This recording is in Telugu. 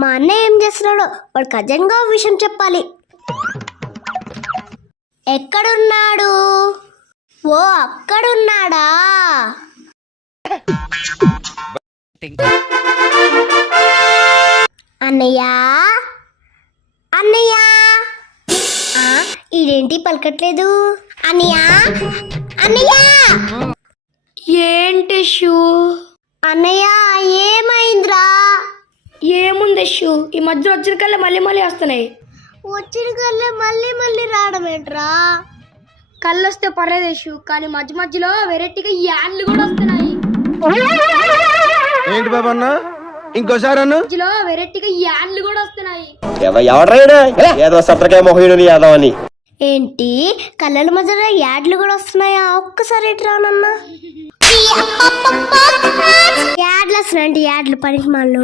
మా అన్నయ్య ఏం చేస్తున్నాడో వాడికి అర్జెంట్గా విషయం చెప్పాలి. ఎక్కడున్నాడు? ఓ అక్కడున్నాడా? అన్నయ్య అన్నయ్య, ఇదేంటి పలకట్లేదు? అన్నయ్య అన్నయ్య. ఏంటి షూ? అన్నయ్య ఏమైందిరా? ఏముంది షూ, ఈ మధ్య వచ్చిన కల్లా మళ్ళీ మళ్ళీ వస్తున్నాయి. వచ్చిన కళ్ళే మళ్ళీ మళ్ళీ రావడం ఏంట్రా? కళ్ళు వస్తే పర్లేదు షూ, కానీ మధ్య మధ్యలో వెరైటీగా యాడ్లు కూడా వస్తున్నాయి. ఏంటి బాబా అన్న, ఇంకోసారి అన్న మధ్యలో వెరైటీగా యాడ్లు కూడా వస్తున్నాయి. ఎవడ్రైనా ఏదో సత్రకాయ మొహయుడు యాదవ్ అని. ఏంటి కళ్ళల మధ్యలో యాడ్లు కూడా వస్తున్నాయా? ఒక్కసారి రానన్నా. యాడ్లు వస్తున్నాయంటే యాడ్లు పనికి మాలు.